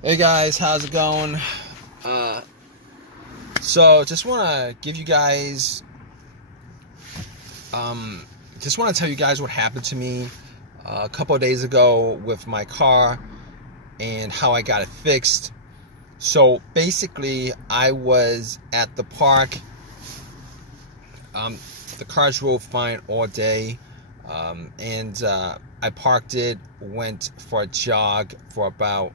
Hey guys, how's it going? Uh, so just want to give you guys, um, just want to tell you guys what happened to me a couple of days ago with my car and how I got it fixed. So basically, I was at the park. Um, the car drove fine all day, and I parked it, went for a jog for about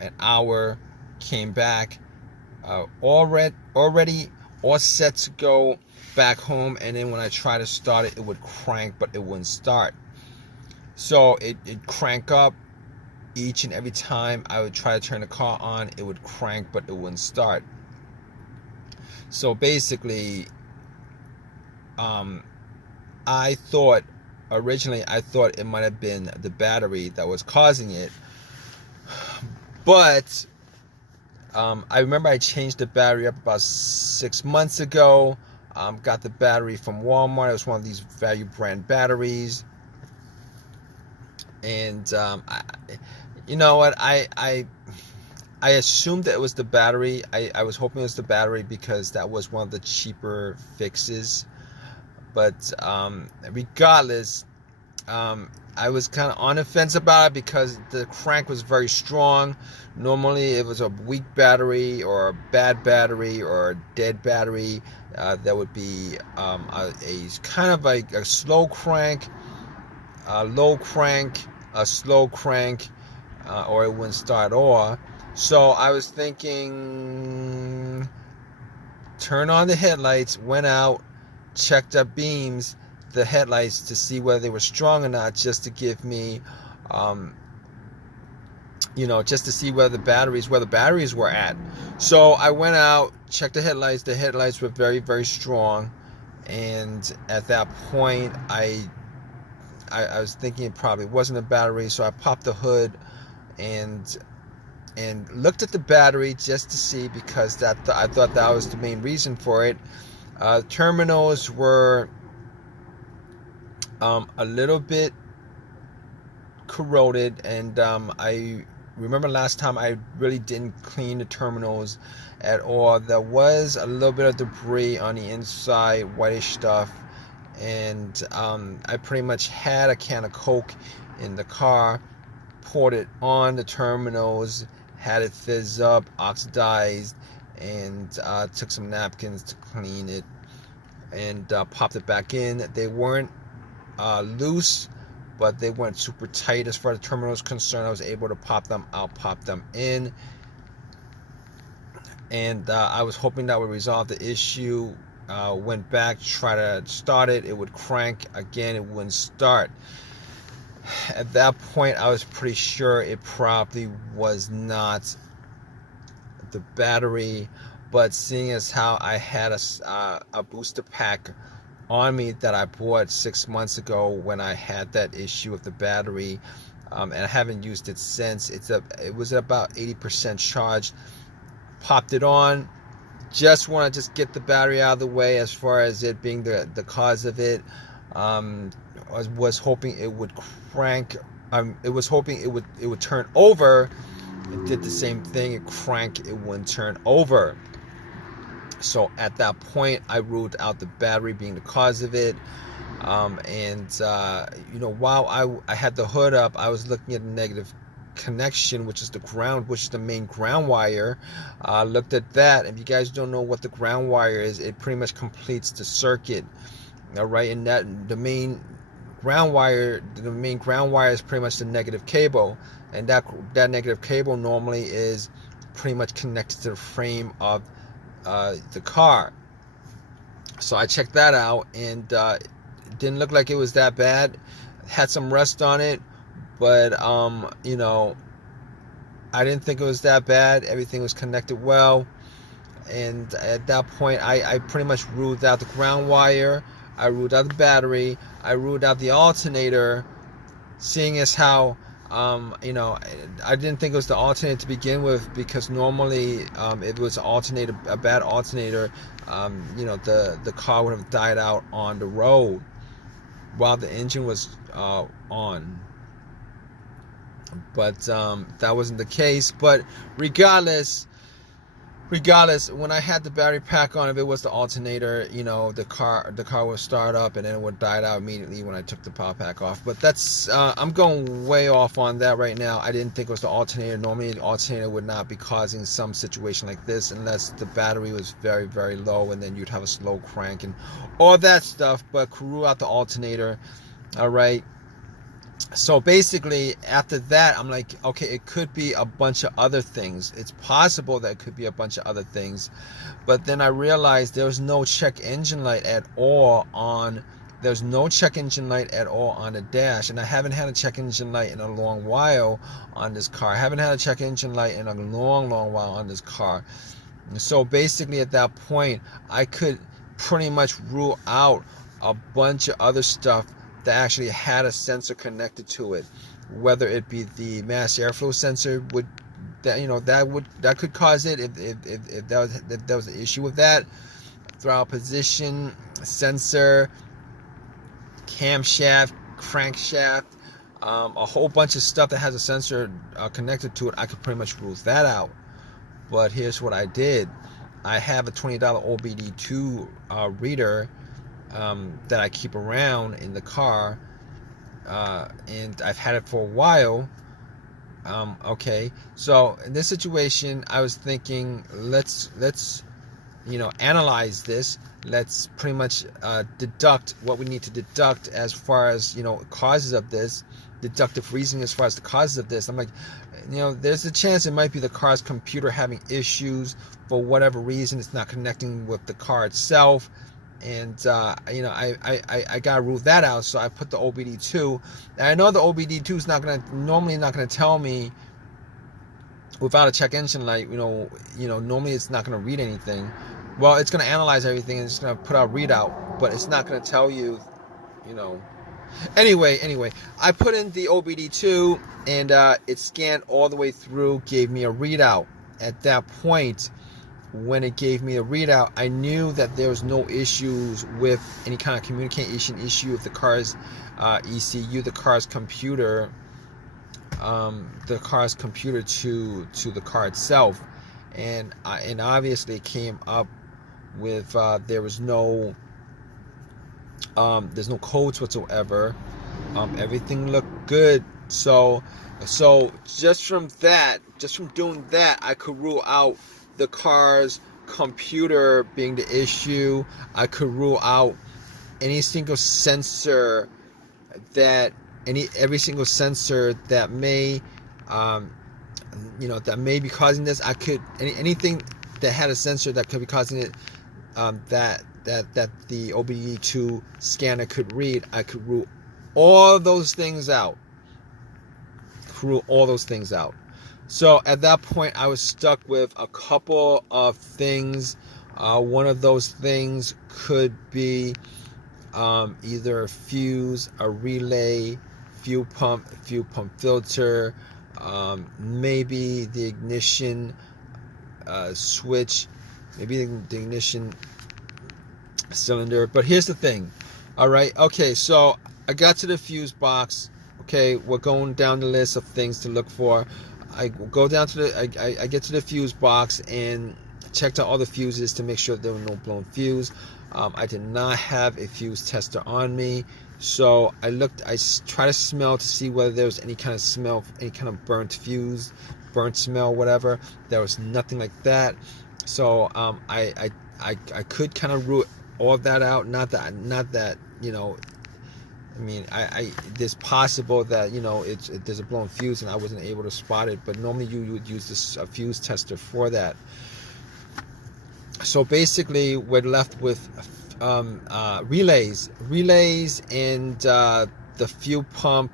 an hour, came back. Already all set to go back home, and then when I try to start it, it would crank, but it wouldn't start. So it crank up each and every time I would try to turn the car on. It would crank, but it wouldn't start. So basically, um, I thought I thought it might have been the battery that was causing it, but I remember I changed the battery up about 6 months ago. Got the battery from Walmart. It was one of these value brand batteries. And you know what? I assumed that it was the battery. I was hoping it was the battery because that was one of the cheaper fixes. But regardless, I was kind of on the fence about it because the crank was very strong. Normally, it was a weak battery or a bad battery or a dead battery. That would be a kind of like a slow crank, a low crank, a slow crank, or it wouldn't start off. So I was thinking, turn on the headlights, went out, checked up beams, the headlights to see whether they were strong or not, just to give me, just to see where the batteries were at. So I went out, checked the headlights. The headlights were very, very strong, and at that point, I was thinking it probably wasn't a battery. So I popped the hood and looked at the battery just to see, because I thought that was the main reason for it. Terminals were a little bit corroded, and I remember last time I really didn't clean the terminals at all. There was a little bit of debris on the inside, whitish stuff, and I pretty much had a can of Coke in the car, poured it on the terminals, had it fizz up, oxidized, and took some napkins to clean it, and popped it back in. They weren't loose, but they weren't super tight as far as the terminal is concerned. I was able to pop them out, pop them in, and I was hoping that would resolve the issue. Went back, tried to start it, it would crank again, it wouldn't start. At that point, I was pretty sure it probably was not the battery, but seeing as how I had a booster pack on me that I bought 6 months ago when I had that issue with the battery, and I haven't used it since. It was about 80% charged. Popped it on. Just want to just get the battery out of the way as far as it being the cause of it. I was hoping it would crank. It was hoping it would turn over. It did the same thing. It cranked. It wouldn't turn over. So at that point, I ruled out the battery being the cause of it. While I had the hood up, I was looking at the negative connection, which is the ground, which is the main ground wire. Looked at that. If you guys don't know what the ground wire is, it pretty much completes the circuit. All right, and that the main ground wire is pretty much the negative cable, and that negative cable normally is pretty much connected to the frame of the car. So I checked that out, and it didn't look like it was that bad. Had some rust on it, but I didn't think it was that bad. Everything was connected well, and at that point, I pretty much ruled out the ground wire. I ruled out the battery. I ruled out the alternator, seeing as how I didn't think it was the alternator to begin with, because normally if it was a bad alternator, the car would have died out on the road while the engine was on. but that wasn't the case. But regardless, when I had the battery pack on, if it was the alternator, the car would start up and then it would die out immediately when I took the power pack off. But that's I'm going way off on that right now. I didn't think it was the alternator. Normally the alternator would not be causing some situation like this unless the battery was very, very low, and then you'd have a slow crank and all that stuff. But rule out the alternator. All right. So basically, after that, I'm like, okay, it could be a bunch of other things. It's possible that it could be a bunch of other things. But then I realized there was no check engine light at all on, there's no check engine light at all on the dash. And I haven't had a check engine light in a long while on this car. I haven't had a check engine light in a long, long while on this car. So basically, at that point, I could pretty much rule out a bunch of other stuff that actually had a sensor connected to it, whether it be the mass airflow sensor that could cause it if that was the issue with that, throttle position sensor, camshaft, crankshaft, a whole bunch of stuff that has a sensor connected to it. I could pretty much rule that out. But here's what I did. I have a $20 OBD2 reader that I keep around in the car, and I've had it for a while. Okay, so in this situation, I was thinking, let's analyze this. Let's pretty much deduct what we need to deduct as far as causes of this, deductive reasoning as far as the causes of this. I'm like, there's a chance it might be the car's computer having issues for whatever reason. It's not connecting with the car itself. And I gotta rule that out. So I put the OBD2. And I know the OBD2 is normally not gonna tell me without a check engine light. Normally it's not gonna read anything. Well, it's gonna analyze everything and it's gonna put out readout, but it's not gonna tell you. Anyway, I put in the OBD2 and it scanned all the way through, gave me a readout. At that point, when it gave me a readout, I knew that there was no issues with any kind of communication issue with the car's ECU, the car's computer to the car itself, and obviously it came up with there's no codes whatsoever. Everything looked good. So just from doing that, I could rule out the car's computer being the issue. I could rule out every single sensor that may that may be causing this. I could anything that had a sensor that could be causing it, that the OBD2 scanner could read. I could rule all those things out. So at that point, I was stuck with a couple of things. One of those things could be either a fuse, a relay, fuel pump filter, maybe the ignition switch, maybe the ignition cylinder. But here's the thing. All right. Okay. So I got to the fuse box. Okay. We're going down the list of things to look for. I go down to I get to the fuse box and checked out all the fuses to make sure there were no blown fuse. I did not have a fuse tester on me, so I tried to smell to see whether there was any kind of smell, any kind of burnt fuse, burnt smell, whatever. There was nothing like that. So I could kind of rule all that out. Not that I mean, there's possible that there's a blown fuse and I wasn't able to spot it, but normally you would use a fuse tester for that. So basically, we're left with relays, and the fuel pump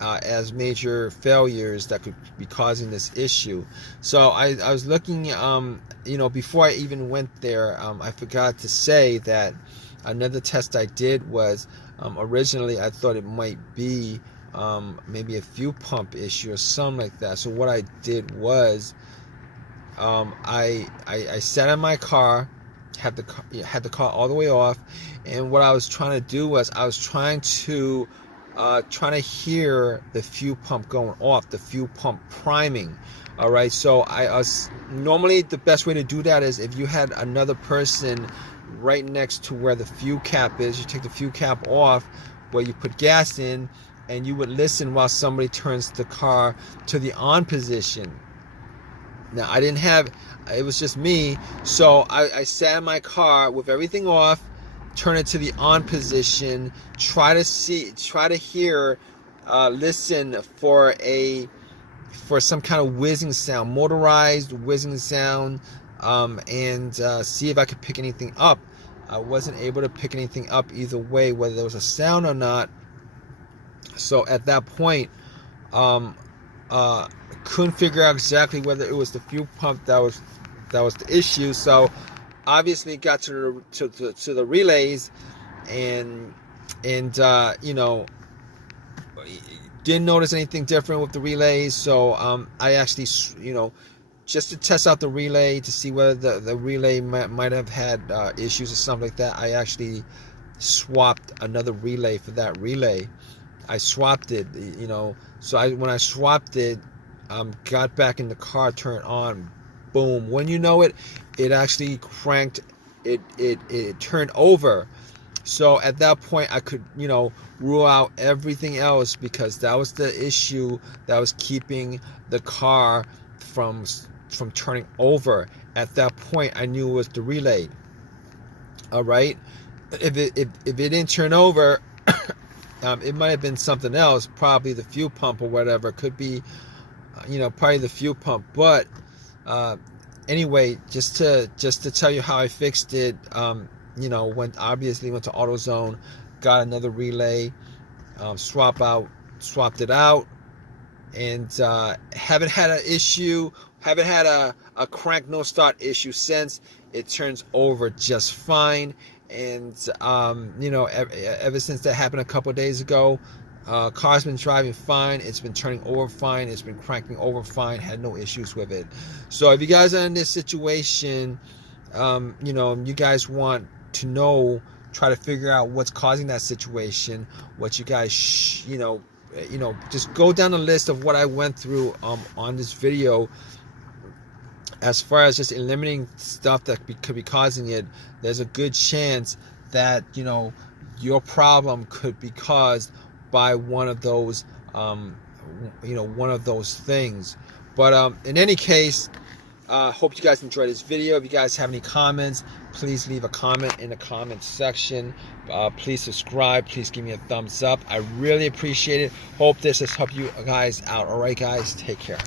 as major failures that could be causing this issue. So I was looking, before I even went there, I forgot to say that another test I did was. Originally, I thought it might be maybe a fuel pump issue or something like that. So what I did was I sat in my car, had the car all the way off, and what I was trying to do was I was trying to trying to hear the fuel pump going off, the fuel pump priming. All right, so normally the best way to do that is if you had another person right next to where the fuel cap is. You take the fuel cap off where you put gas in, and you would listen while somebody turns the car to the on position. Now, it was just me, so I sat in my car with everything off, turn it to the on position, try to hear, listen for some kind of whizzing sound, motorized whizzing sound, and see if I could pick anything up. I wasn't able to pick anything up either way, whether there was a sound or not. So at that point, couldn't figure out exactly whether it was the fuel pump that was the issue. So obviously got to the relays, and you know, didn't notice anything different with the relays. So I actually, you know, just to test out the relay to see whether the relay might have had issues or something like that, I actually swapped another relay for that relay. I swapped it, you know. So when I swapped it, got back in the car, turned on, boom. When you know it, it actually cranked. It turned over. So at that point, I could, you know, rule out everything else, because that was the issue that was keeping the car from turning over. At that point, I knew it was the relay. All right, if it didn't turn over, it might have been something else, probably the fuel pump or whatever. Could be, you know, probably the fuel pump. But anyway, just to tell you how I fixed it, you know, went to AutoZone, got another relay, swapped it out, and haven't had an issue, haven't had a crank no start issue since. It turns over just fine. And you know, ever since that happened a couple of days ago, car's been driving fine. It's been turning over fine. It's been cranking over fine. Had no issues with it. So if you guys are in this situation, you know, you guys want to know, try to figure out what's causing that situation, what you guys you know, just go down the list of what I went through on this video. As far as just eliminating stuff that could be causing it, there's a good chance that, you know, your problem could be caused by one of those, you know, one of those things. But in any case, hope you guys enjoyed this video. If you guys have any comments, please leave a comment in the comment section. Please subscribe. Please give me a thumbs up. I really appreciate it. Hope this has helped you guys out. All right, guys, take care.